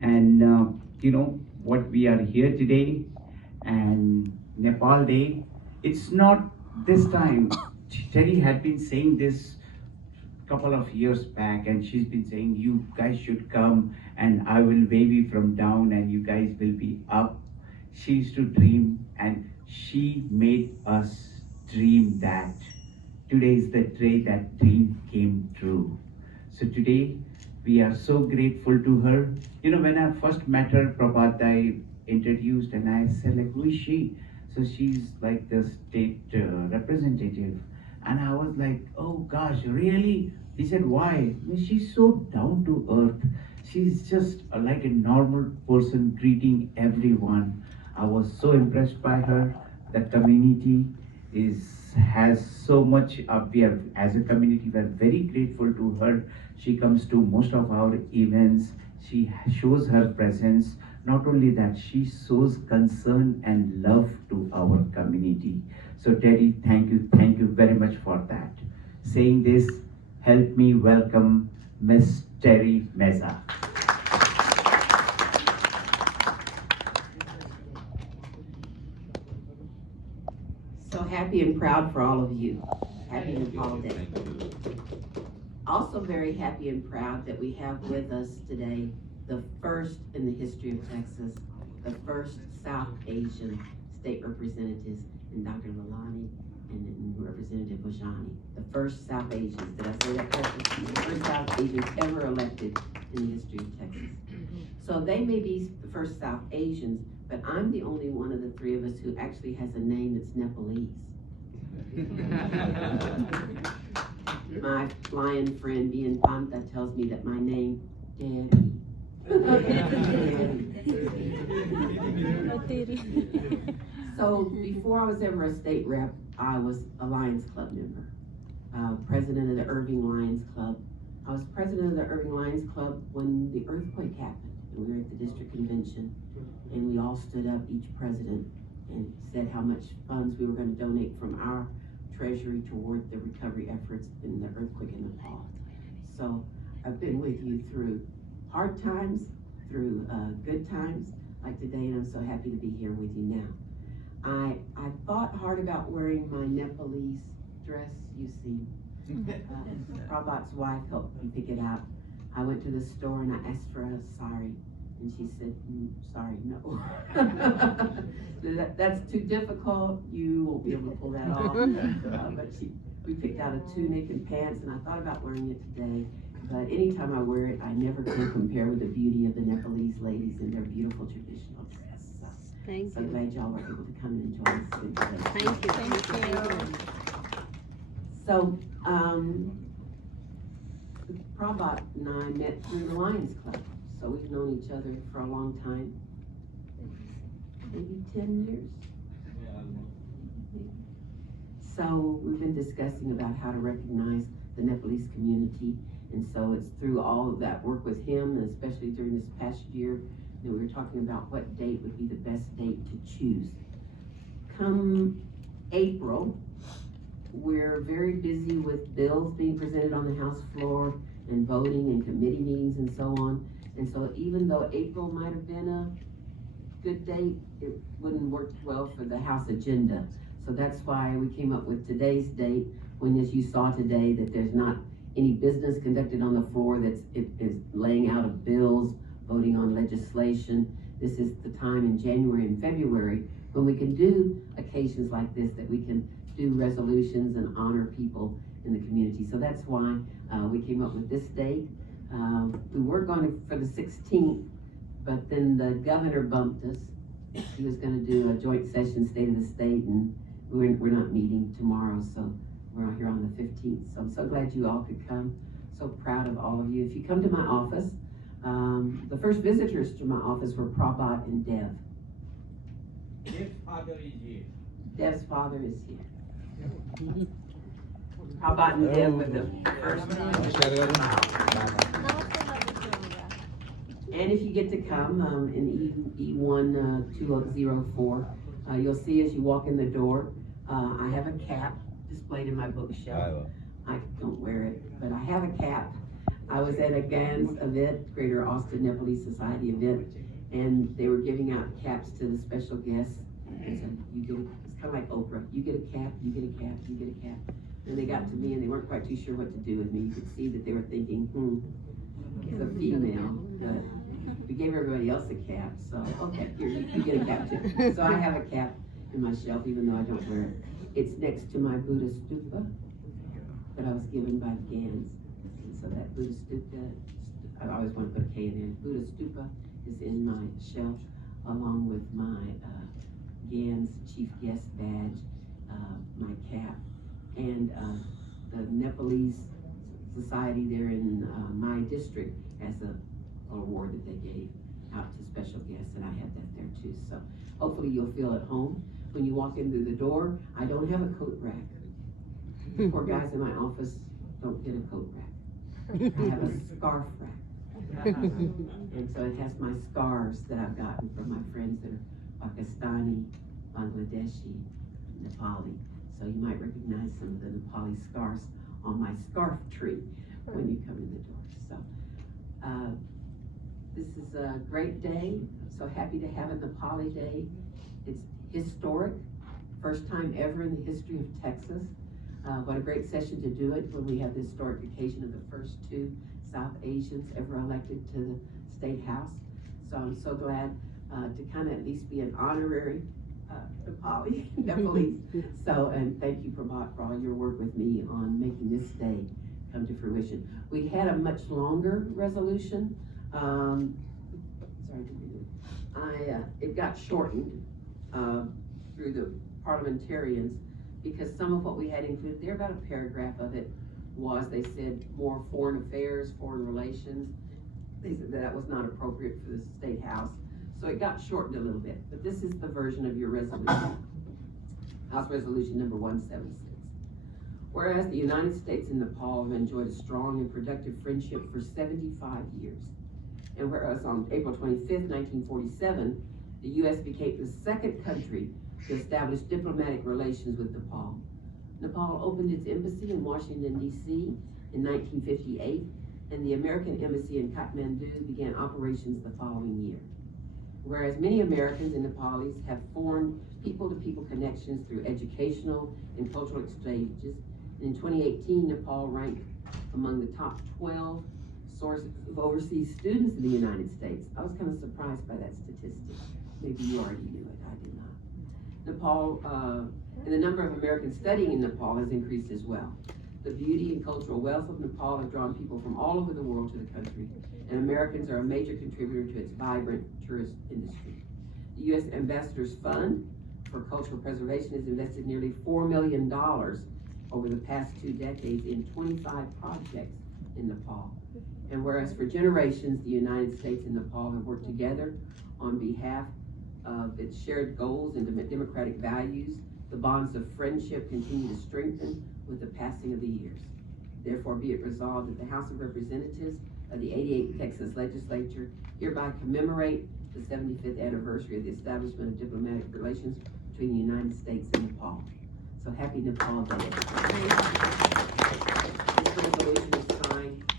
And what we are here today and Nepal Day, it's not this time. Terry had been saying this couple of years back, and she's been saying you guys should come and I will wave you from down and you guys will be up. She used to dream and she made us dream that today is the day that dream came true. So today we are so grateful to her. When I first met her, Prabhat, I introduced and I said, like, who is she? So she's like the state representative. And I was like, oh gosh, really? He said, why? I mean, she's so down to earth. She's just like a normal person greeting everyone. I was so impressed by her. The community has so much. We are, as a community, we are very grateful to her. She comes to most of our events. She shows her presence. Not only that, she shows concern and love to our community. So Terry, thank you very much for that. Saying this, help me welcome Miss Terry Meza. So happy and proud for all of you. Happy Nepal Day. Also very happy and proud that we have with us today the first in the history of Texas, the first South Asian state representatives in Dr. Lalani and Representative Bojani. The first South Asians, did I say that correctly? The first South Asians ever elected in the history of Texas. So they may be the first South Asians, but I'm the only one of the three of us who actually has a name that's Nepalese. My lion friend Bian Panta tells me that my name, Daddy. So before I was ever a state rep, I was a Lions Club member, president of the Irving Lions Club. I was president of the Irving Lions Club when the earthquake happened, and we were at the district convention, and we all stood up, each president, and said how much funds we were going to donate from our treasury toward the recovery efforts in the earthquake in Nepal. So I've been with you through hard times, through good times, like today, and I'm so happy to be here with you now. I thought hard about wearing my Nepalese dress, you see. Prabhat's wife helped me pick it out. I went to the store and I asked for a sari, and she said, sorry, no. That's too difficult, you won't be able to pull that off. But we picked out a tunic and pants, and I thought about wearing it today, but anytime I wear it, I never can compare with the beauty of the Nepalese ladies and their beautiful traditional dress. So I'm glad y'all were able to come and enjoy this good day. Thank you. So, Prabhat and I met through the Lions Club. So we've known each other for a long time, maybe 10 years. So we've been discussing about how to recognize the Nepalese community. And so it's through all of that work with him, and especially during this past year, that we were talking about what date would be the best date to choose. Come April, we're very busy with bills being presented on the House floor and voting and committee meetings and so on. And so even though April might have been a good date, it wouldn't work well for the House agenda. So that's why we came up with today's date, when, as you saw today, that there's not any business conducted on the floor, that's laying out of bills, voting on legislation. This is the time in January and February when we can do occasions like this, that we can do resolutions and honor people in the community. So that's why we came up with this date. We were going for the 16th, but then the governor bumped us. He was going to do a joint session, State of the State, and we're not meeting tomorrow, so we're out here on the 15th. So I'm so glad you all could come. So proud of all of you. If you come to my office, the first visitors to my office were Prabhat and Dev. Dev's father is here. Dev's father is here. Prabhat and Dev were the first. And if you get to come in E1 2004, you'll see as you walk in the door, I have a cap displayed in my bookshelf. I don't wear it, but I have a cap. I was at a GANS event, Greater Austin Nepalese Society event, and they were giving out caps to the special guests. And so you get it's kind of like Oprah. You get a cap, you get a cap, you get a cap. And they got to me and they weren't quite too sure what to do with me. You could see that they were thinking, it's a female, but we gave everybody else a cap, so okay, here, you get a cap too. So I have a cap in my shelf, even though I don't wear it. It's next to my Buddha stupa that I was given by the GANS. And so that Buddha stupa, I always want to put a K in there. Buddha stupa is in my shelf along with my GANS chief guest badge, my cap, and the Nepalese society there in my district has an award that they gave out to special guests, and I have that there too. So hopefully you'll feel at home. When you walk in through the door, I don't have a coat rack. The poor guys in my office don't get a coat rack. I have a scarf rack. And so it has my scarves that I've gotten from my friends that are Pakistani, Bangladeshi, Nepali. So you might recognize some of the Nepali scarves on my scarf tree when you come in the door. So this is a great day. I'm so happy to have a Nepali day. It's historic, first time ever in the history of Texas. What a great session to do it when we have the historic occasion of the first two South Asians ever elected to the State House. So I'm so glad to kind of at least be an honorary Nepalese. So, and thank you, Prabhat, for all your work with me on making this day come to fruition. We had a much longer resolution. It got shortened through the parliamentarians because some of what we had included there, about a paragraph of it was, they said more foreign affairs, foreign relations. They said that was not appropriate for the State House. So it got shortened a little bit, but this is the version of your resolution. House Resolution number 176. Whereas the United States and Nepal have enjoyed a strong and productive friendship for 75 years. And whereas on April 25th, 1947, the U.S. became the second country to establish diplomatic relations with Nepal. Nepal opened its embassy in Washington, D.C. in 1958, and the American embassy in Kathmandu began operations the following year. Whereas many Americans and Nepalis have formed people-to-people connections through educational and cultural exchanges, in 2018, Nepal ranked among the top 12 sources of overseas students in the United States. I was kind of surprised by that statistic. Maybe you already knew it, I did not. Nepal, and the number of Americans studying in Nepal has increased as well. The beauty and cultural wealth of Nepal have drawn people from all over the world to the country, and Americans are a major contributor to its vibrant tourist industry. The U.S. Ambassador's Fund for Cultural Preservation has invested nearly $4 million over the past 2 decades in 25 projects in Nepal. And whereas for generations, the United States and Nepal have worked together on behalf of its shared goals and democratic values, the bonds of friendship continue to strengthen with the passing of the years. Therefore, be it resolved that the House of Representatives of the 88th Texas Legislature hereby commemorate the 75th anniversary of the establishment of diplomatic relations between the United States and Nepal. So happy Nepal Day. This resolution is signed